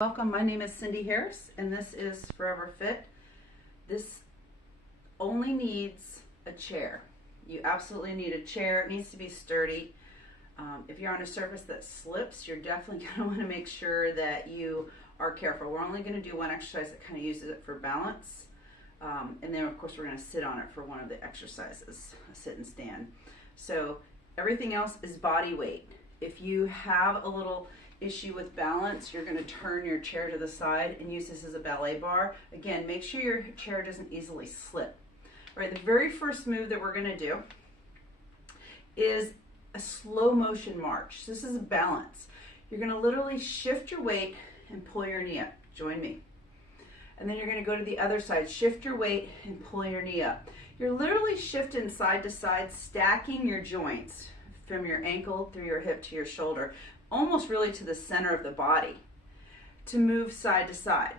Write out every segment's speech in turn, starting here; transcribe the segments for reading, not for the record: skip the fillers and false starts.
Welcome, my name is Cindy Harris and this is Forever Fit. This only needs a chair. You absolutely need a chair. It needs to be sturdy. If you're on a surface that slips, you're definitely going to want to make sure that you are careful. We're only going to do one exercise that kind of uses it for balance. And then of course we're going to sit on it for one of the exercises, sit and stand. So everything else is body weight. If you have a little issue with balance, you're going to turn your chair to the side and use this as a ballet bar. Again, make sure your chair doesn't easily slip. All right, the very first move that we're going to do is a slow motion march. So this is a balance. You're going to literally shift your weight and pull your knee up. Join me. And then you're going to go to the other side, shift your weight and pull your knee up. You're literally shifting side to side, stacking your joints from your ankle through your hip to your shoulder, almost really to the center of the body, to move side to side.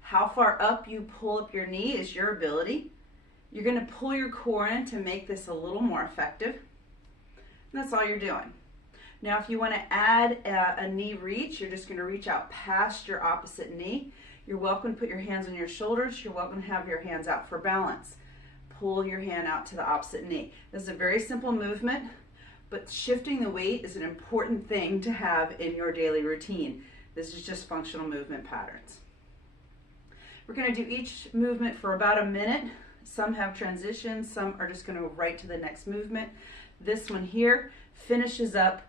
How far up you pull up your knee is your ability. You're going to pull your core in to make this a little more effective. And that's all you're doing. Now if you want to add a knee reach, you're just going to reach out past your opposite knee. You're welcome to put your hands on your shoulders. You're welcome to have your hands out for balance. Pull your hand out to the opposite knee. This is a very simple movement, but shifting the weight is an important thing to have in your daily routine. This is just functional movement patterns. We're going to do each movement for about a minute. Some have transitions, some are just going to go right to the next movement. This one here finishes up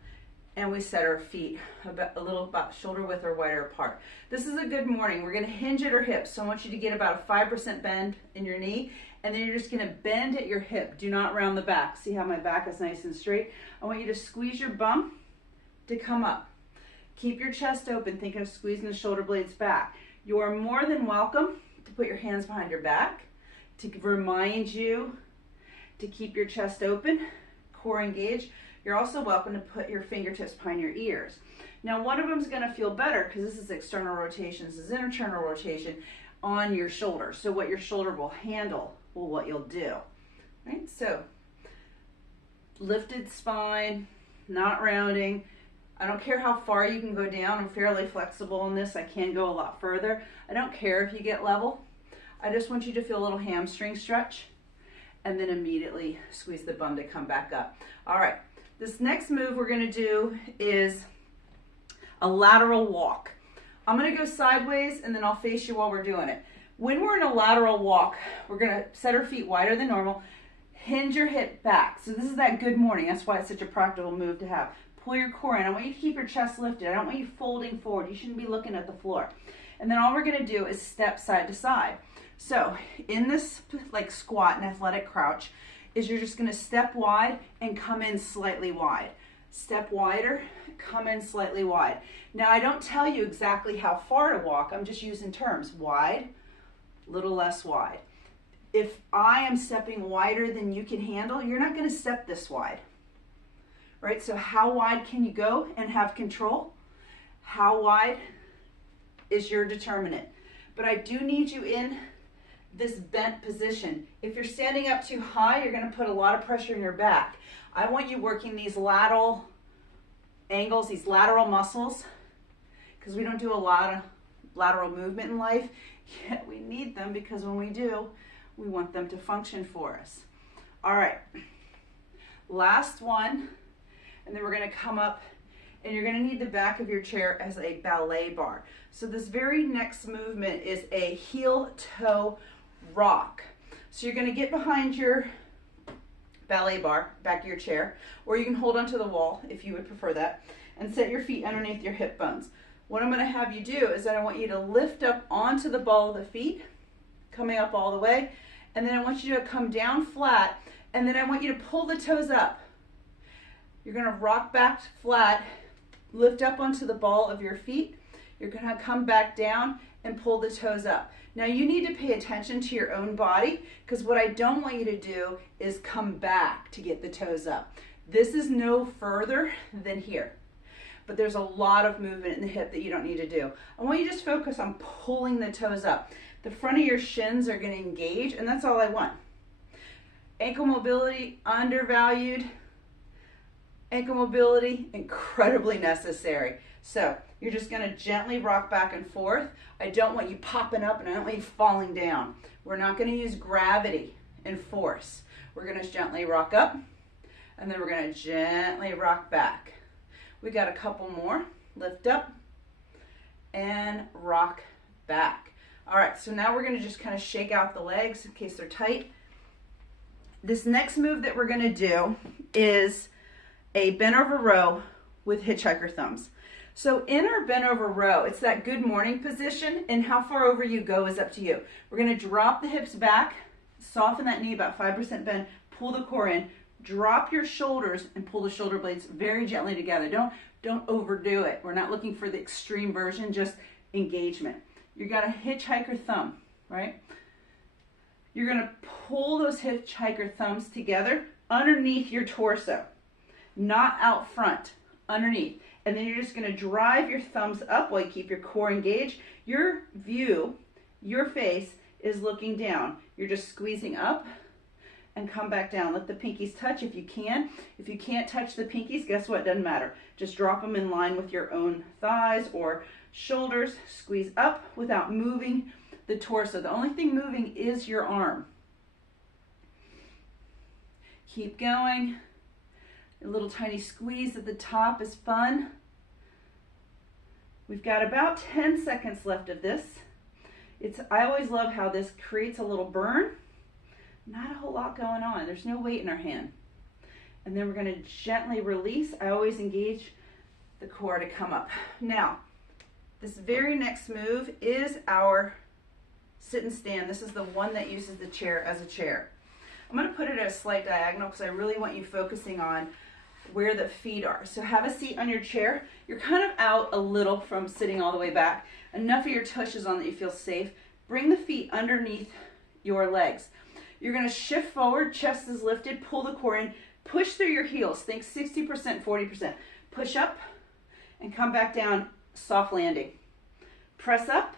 and we set our feet about shoulder width or wider apart. This is a good morning. We're going to hinge at our hips. So I want you to get about a 5% bend in your knee, and then you're just going to bend at your hip. Do not round the back. See how my back is nice and straight? I want you to squeeze your bum to come up. Keep your chest open, thinking of squeezing the shoulder blades back. You are more than welcome to put your hands behind your back to remind you to keep your chest open, core engaged. You're also welcome to put your fingertips behind your ears. Now one of them is going to feel better because this is external rotation. This is internal rotation on your shoulder. So what your shoulder will handle will what you'll do. Right? So lifted spine, not rounding. I don't care how far you can go down. I'm fairly flexible in this. I can go a lot further. I don't care if you get level. I just want you to feel a little hamstring stretch and then immediately squeeze the bum to come back up. All right. This next move we're going to do is a lateral walk. I'm going to go sideways and then I'll face you while we're doing it. When we're in a lateral walk, we're going to set our feet wider than normal, hinge your hip back. So this is that good morning. That's why it's such a practical move to have. Pull your core in. I want you to keep your chest lifted. I don't want you folding forward. You shouldn't be looking at the floor. And then all we're going to do is step side to side. So in this like squat and athletic crouch, is you're just going to step wide and come in slightly wide. Step wider, come in slightly wide. Now I don't tell you exactly how far to walk. I'm just using terms. Wide, little less wide. If I am stepping wider than you can handle, you're not going to step this wide. Right? So how wide can you go and have control? How wide is your determinant. But I do need you in this bent position. If you're standing up too high, you're going to put a lot of pressure in your back. I want you working these lateral angles, these lateral muscles, because we don't do a lot of lateral movement in life, yet we need them because when we do, we want them to function for us. All right, last one, and then we're going to come up and you're going to need the back of your chair as a ballet bar. So this very next movement is a heel-toe rock. So you're going to get behind your ballet bar, back of your chair, or you can hold onto the wall if you would prefer that, and set your feet underneath your hip bones. What I'm going to have you do is that I want you to lift up onto the ball of the feet, coming up all the way, and then I want you to come down flat, and then I want you to pull the toes up. You're going to rock back flat, lift up onto the ball of your feet. You're going to come back down and pull the toes up. Now you need to pay attention to your own body, because what I don't want you to do is come back to get the toes up. This is no further than here, but there's a lot of movement in the hip that you don't need to do. I want you to just focus on pulling the toes up. The front of your shins are going to engage, and that's all I want. Ankle mobility, undervalued. Ankle mobility, incredibly necessary. So You're just gonna gently rock back and forth. I don't want you popping up and I don't want you falling down. We're not gonna use gravity and force. We're gonna gently rock up and then we're gonna gently rock back. We got a couple more. Lift up and rock back. All right, so now we're gonna just kind of shake out the legs in case they're tight. This next move that we're gonna do is a bent over row with hitchhiker thumbs. So in our bent over row, it's that good morning position, and how far over you go is up to you. We're gonna drop the hips back, soften that knee about 5% bend, pull the core in, drop your shoulders and pull the shoulder blades very gently together. Don't overdo it. We're not looking for the extreme version, just engagement. You got a hitchhiker thumb, right? You're gonna pull those hitchhiker thumbs together underneath your torso, not out front, underneath. And then you're just gonna drive your thumbs up while you keep your core engaged. Your view, your face is looking down. You're just squeezing up and come back down. Let the pinkies touch if you can. If you can't touch the pinkies, guess what? Doesn't matter. Just drop them in line with your own thighs or shoulders. Squeeze up without moving the torso. The only thing moving is your arm. Keep going. A little tiny squeeze at the top is fun. We've got about 10 seconds left of this. I always love how this creates a little burn. Not a whole lot going on. There's no weight in our hand. And then we're going to gently release. I always engage the core to come up. Now, this very next move is our sit and stand. This is the one that uses the chair as a chair. I'm going to put it at a slight diagonal because I really want you focusing on where the feet are. So have a seat on your chair. You're kind of out a little from sitting all the way back. Enough of your tush is on that you feel safe. Bring the feet underneath your legs. You're going to shift forward, chest is lifted, pull the core in, push through your heels. Think 60%, 40%. Push up and come back down, soft landing. Press up,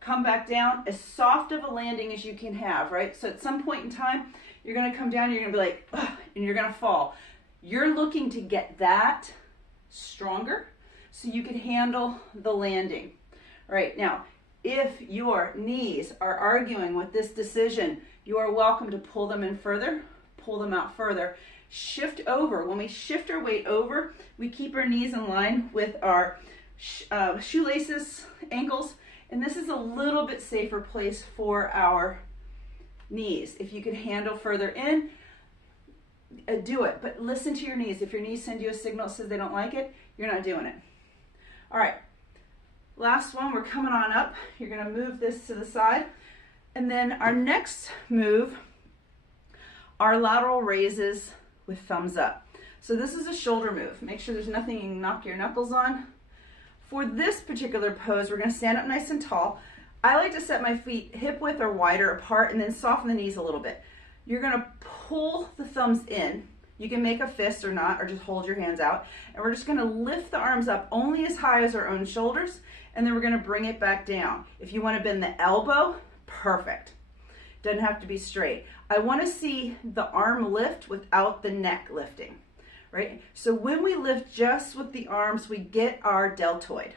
come back down, as soft of a landing as you can have, right? So at some point in time, you're going to come down, you're going to be like, ugh, and you're going to fall. You're looking to get that stronger so you can handle the landing. All right, now, if your knees are arguing with this decision, you are welcome to pull them in further, pull them out further. Shift over. When we shift our weight over, we keep our knees in line with our shoelaces, ankles, and this is a little bit safer place for our knees. If you can handle further in, do it, but listen to your knees. If your knees send you a signal that says they don't like it, you're not doing it. All right, last one, we're coming on up. You're gonna move this to the side. And then our next move are lateral raises with thumbs up. So this is a shoulder move. Make sure there's nothing you can knock your knuckles on. For this particular pose, we're gonna stand up nice and tall. I like to set my feet hip width or wider apart and then soften the knees a little bit. You're gonna pull the thumbs in. You can make a fist or not, or just hold your hands out. And we're just gonna lift the arms up only as high as our own shoulders, and then we're gonna bring it back down. If you wanna bend the elbow, perfect. Doesn't have to be straight. I wanna see the arm lift without the neck lifting, right? So when we lift just with the arms, we get our deltoid.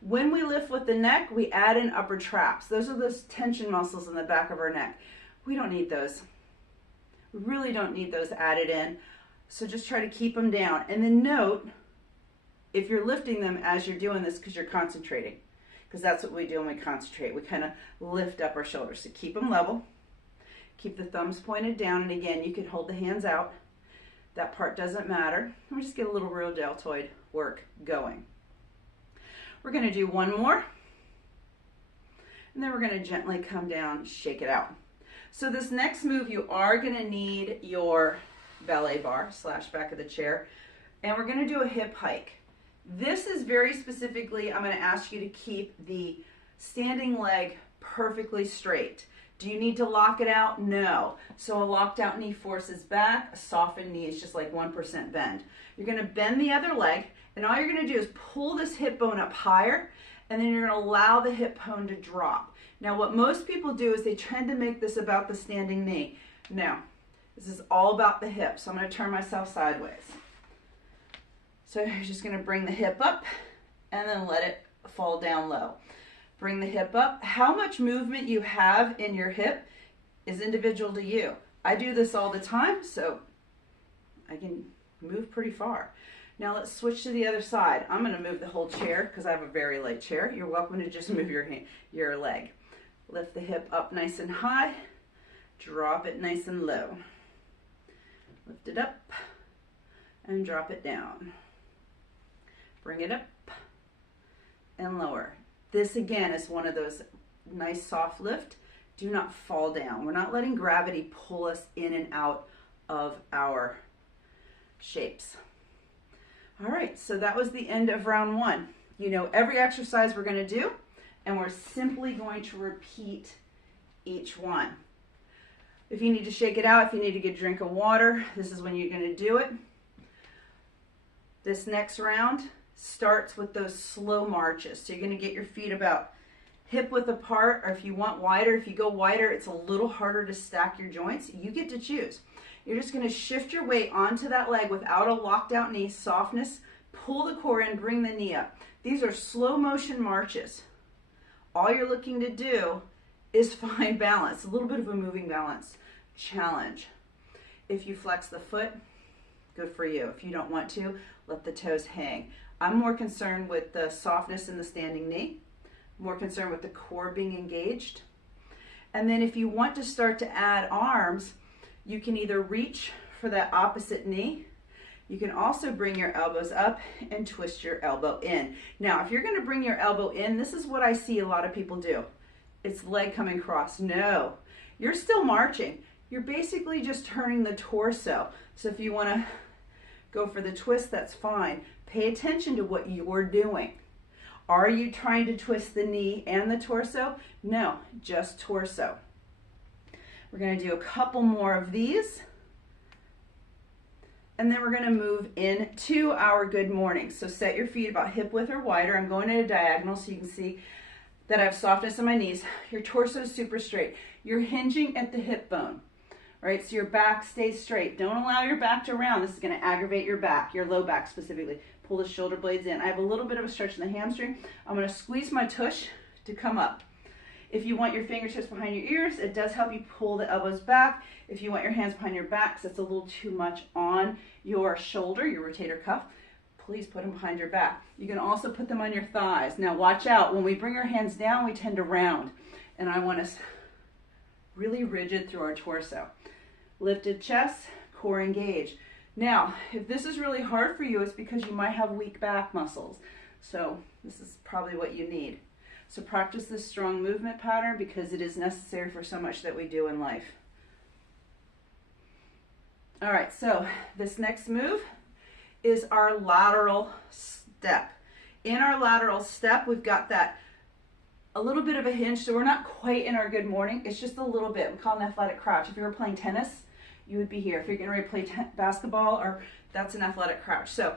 When we lift with the neck, we add in upper traps. Those are those tension muscles in the back of our neck. We don't need those. We really don't need those added in. So just try to keep them down. And then note if you're lifting them as you're doing this because you're concentrating. Because that's what we do when we concentrate. We kind of lift up our shoulders. So keep them level. Keep the thumbs pointed down. And again, you can hold the hands out. That part doesn't matter. And we just get a little real deltoid work going. We're going to do one more. And then we're going to gently come down, shake it out. So this next move, you are going to need your ballet bar / back of the chair, and we're going to do a hip hike. This is very specifically, I'm going to ask you to keep the standing leg perfectly straight. Do you need to lock it out? No. So a locked out knee forces back, a softened knee is just like 1% bend. You're going to bend the other leg, and all you're going to do is pull this hip bone up higher, and then you're going to allow the hip bone to drop. Now, what most people do is they tend to make this about the standing knee. No, this is all about the hip. So I'm going to turn myself sideways. So you're just going to bring the hip up and then let it fall down low. Bring the hip up. How much movement you have in your hip is individual to you. I do this all the time, so I can move pretty far. Now let's switch to the other side. I'm going to move the whole chair because I have a very light chair. You're welcome to just move your leg. Lift the hip up nice and high. Drop it nice and low. Lift it up and drop it down. Bring it up and lower. This again is one of those nice soft lift. Do not fall down. We're not letting gravity pull us in and out of our shapes. All right, so that was the end of round one. You know every exercise we're going to do, and we're simply going to repeat each one. If you need to shake it out, if you need to get a drink of water, this is when you're going to do it. This next round starts with those slow marches. So you're going to get your feet about hip width apart, or if you want wider, if you go wider, it's a little harder to stack your joints. You get to choose. You're just going to shift your weight onto that leg without a locked out knee, softness, pull the core in, bring the knee up. These are slow motion marches. All you're looking to do is find balance, a little bit of a moving balance challenge. If you flex the foot, good for you. If you don't want to, let the toes hang. I'm more concerned with the softness in the standing knee, more concerned with the core being engaged. And then if you want to start to add arms, you can either reach for that opposite knee. You can also bring your elbows up and twist your elbow in. Now, if you're going to bring your elbow in, this is what I see a lot of people do. It's leg coming across. No, you're still marching. You're basically just turning the torso. So if you want to go for the twist, that's fine. Pay attention to what you're doing. Are you trying to twist the knee and the torso? No, just torso. We're going to do a couple more of these. And then we're going to move into our good morning. So set your feet about hip width or wider. I'm going at a diagonal so you can see that I have softness in my knees. Your torso is super straight. You're hinging at the hip bone, right? So your back stays straight. Don't allow your back to round. This is going to aggravate your back, your low back specifically. Pull the shoulder blades in. I have a little bit of a stretch in the hamstring. I'm going to squeeze my tush to come up. If you want your fingertips behind your ears, it does help you pull the elbows back. If you want your hands behind your back, because it's a little too much on your shoulder, your rotator cuff, please put them behind your back. You can also put them on your thighs. Now watch out, when we bring our hands down, we tend to round. And I want us really rigid through our torso. Lifted chest, core engaged. Now, if this is really hard for you, it's because you might have weak back muscles. So this is probably what you need. So practice this strong movement pattern because it is necessary for so much that we do in life. All right, so this next move is our lateral step. In our lateral step, we've got that a little bit of a hinge, so we're not quite in our good morning. It's just a little bit. We call it an athletic crouch. If you were playing tennis, you would be here. If you're getting ready to play basketball, or that's an athletic crouch. So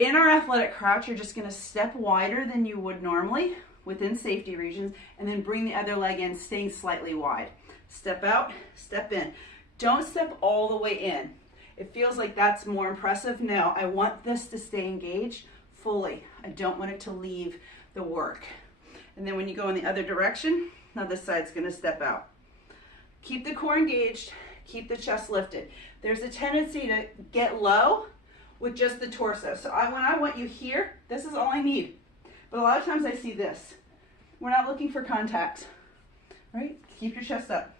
in our athletic crouch, you're just going to step wider than you would normally within safety regions, and then bring the other leg in, staying slightly wide. Step out, step in. Don't step all the way in. It feels like that's more impressive. No, I want this to stay engaged fully. I don't want it to leave the work. And then when you go in the other direction, now this side's going to step out. Keep the core engaged, keep the chest lifted. There's a tendency to get low with just the torso. So when I want you here, this is all I need. But a lot of times I see this. We're not looking for contact, right? Keep your chest up.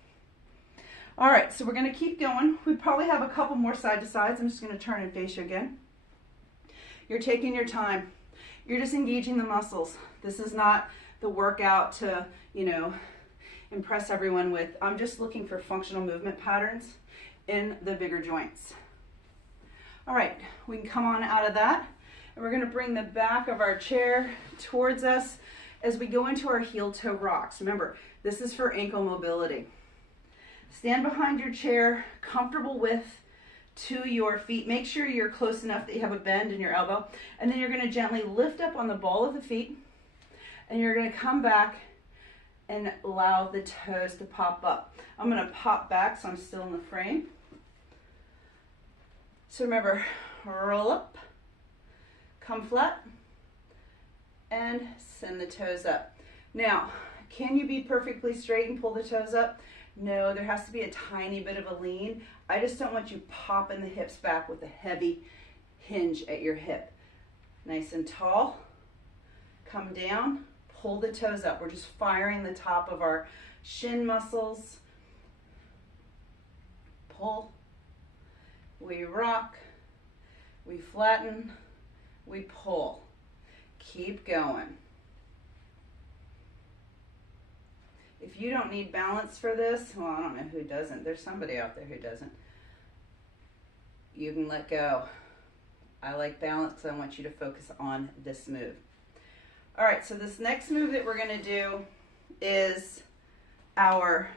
All right, so we're going to keep going. We probably have a couple more side to sides. I'm just going to turn and face you again. You're taking your time. You're just engaging the muscles. This is not the workout to, impress everyone with. I'm just looking for functional movement patterns in the bigger joints. All right, we can come on out of that. And we're going to bring the back of our chair towards us as we go into our heel-toe rocks. Remember, this is for ankle mobility. Stand behind your chair, comfortable width to your feet. Make sure you're close enough that you have a bend in your elbow. And then you're going to gently lift up on the ball of the feet. And you're going to come back and allow the toes to pop up. I'm going to pop back so I'm still in the frame. So remember, roll up, come flat, and send the toes up. Now, can you be perfectly straight and pull the toes up? No, there has to be a tiny bit of a lean. I just don't want you popping the hips back with a heavy hinge at your hip. Nice and tall, come down, pull the toes up. We're just firing the top of our shin muscles. Pull, we rock, we flatten, we pull. Keep going. If you don't need balance for this, well, I don't know who doesn't. There's somebody out there who doesn't. You can let go. I like balance because I want you to focus on this move. All right, so this next move that we're going to do is our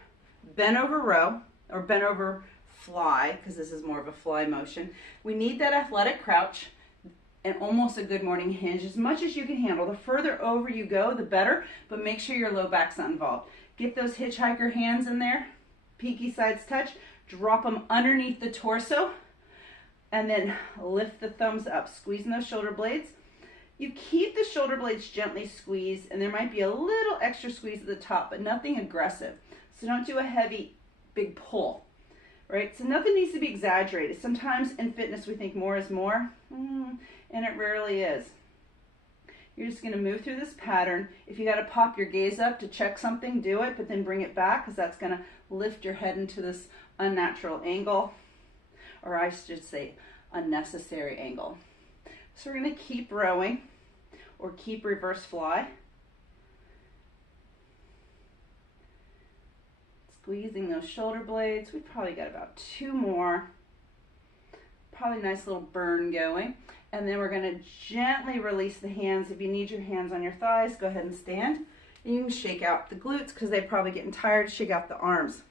bent over row, or bent over fly, because this is more of a fly motion. We need that athletic crouch and almost a good morning hinge, as much as you can handle. The further over you go, the better, but make sure your low back's not involved. Get those hitchhiker hands in there, peaky sides touch, drop them underneath the torso, and then lift the thumbs up, squeezing those shoulder blades. You keep the shoulder blades gently squeezed, and there might be a little extra squeeze at the top, but nothing aggressive. So don't do a heavy, big pull, right? So nothing needs to be exaggerated. Sometimes in fitness we think more is more, and it rarely is. You're just going to move through this pattern. If you got to pop your gaze up to check something, do it, but then bring it back, because that's going to lift your head into this unnatural angle, or I should say unnecessary angle. So we're going to keep rowing, or keep reverse fly. Squeezing those shoulder blades. We probably got about 2 more. Probably a nice little burn going. And then we're going to gently release the hands. If you need your hands on your thighs, go ahead and stand. And you can shake out the glutes because they're probably getting tired. Shake out the arms.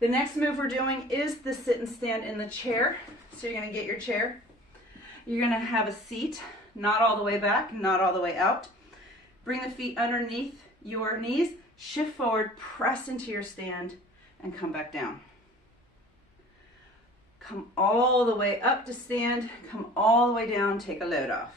The next move we're doing is the sit and stand in the chair. So you're going to get your chair. You're going to have a seat, not all the way back, not all the way out. Bring the feet underneath your knees. Shift forward, press into your stand, and come back down. Come all the way up to stand, come all the way down, take a load off.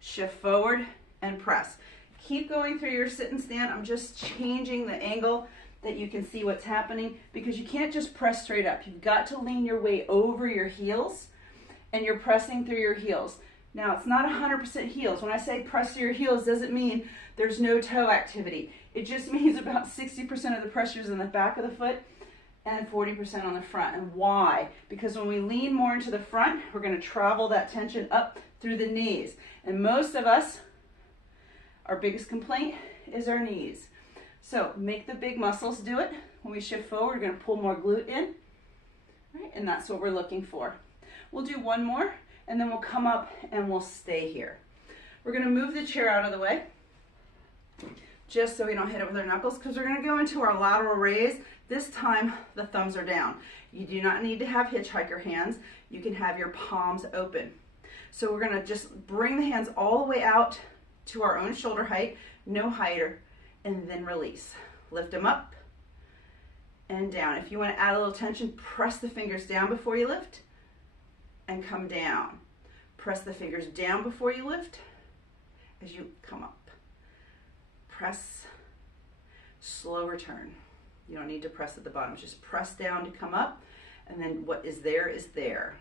Shift forward and press. Keep going through your sit and stand. I'm just changing the angle that you can see what's happening, because you can't just press straight up. You've got to lean your way over your heels, and you're pressing through your heels. Now, it's not 100% heels. When I say press through your heels, doesn't mean there's no toe activity. It just means about 60% of the pressure is in the back of the foot and 40% on the front. And why? Because when we lean more into the front, we're going to travel that tension up through the knees. And most of us, our biggest complaint is our knees. So make the big muscles do it. When we shift forward, we're going to pull more glute in, right? And that's what we're looking for. We'll do one more, and then we'll come up and we'll stay here. We're going to move the chair out of the way, just so we don't hit it with our knuckles, because we're going to go into our lateral raise. This time, the thumbs are down. You do not need to have hitchhiker hands. You can have your palms open. So we're going to just bring the hands all the way out to our own shoulder height, no higher, and then release. Lift them up and down. If you want to add a little tension, press the fingers down before you lift and come down. Press the fingers down before you lift as you come up. Press, slow return. You don't need to press at the bottom. Just press down to come up, and then what is there is there.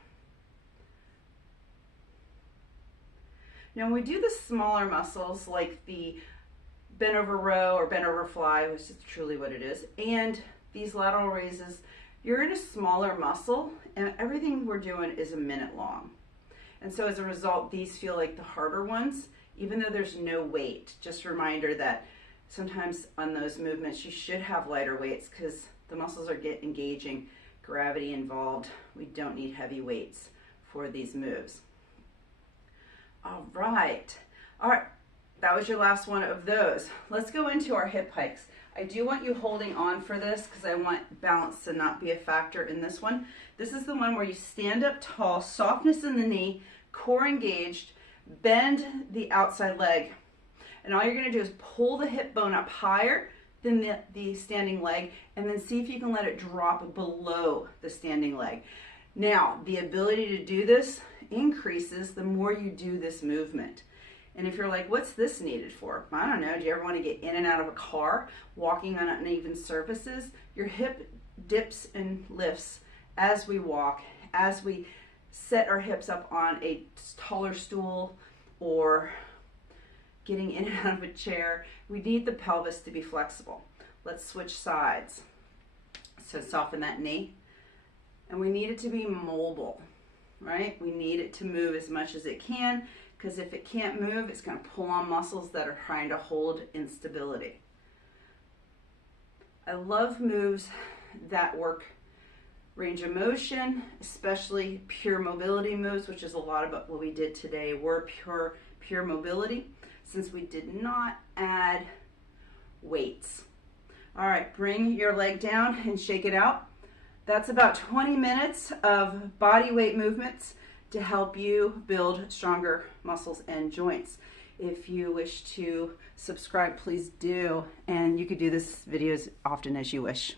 Now when we do the smaller muscles like the bent over row or bent over fly, which is truly what it is, and these lateral raises, you're in a smaller muscle, and everything we're doing is a minute long. And so as a result, these feel like the harder ones, even though there's no weight. Just a reminder that sometimes on those movements, you should have lighter weights because the muscles are engaging, gravity involved. We don't need heavy weights for these moves. All right. That was your last one of those. Let's go into our hip hikes. I do want you holding on for this because I want balance to not be a factor in this one. This is the one where you stand up tall, softness in the knee, core engaged, bend the outside leg. And all you're going to do is pull the hip bone up higher than the standing leg, and then see if you can let it drop below the standing leg. Now, the ability to do this increases the more you do this movement. And if you're like, what's this needed for? I don't know. Do you ever want to get in and out of a car, walking on uneven surfaces? Your hip dips and lifts as we walk, as we set our hips up on a taller stool or getting in and out of a chair. We need the pelvis to be flexible. Let's switch sides. So soften that knee. And we need it to be mobile, right? We need it to move as much as it can, because if it can't move, it's going to pull on muscles that are trying to hold instability. I love moves that work range of motion, especially pure mobility moves, which is a lot about what we did today. Were pure mobility, since we did not add weights. All right, bring your leg down and shake it out. That's about 20 minutes of body weight movements to help you build stronger muscles and joints. If you wish to subscribe, please do, and you could do this video as often as you wish.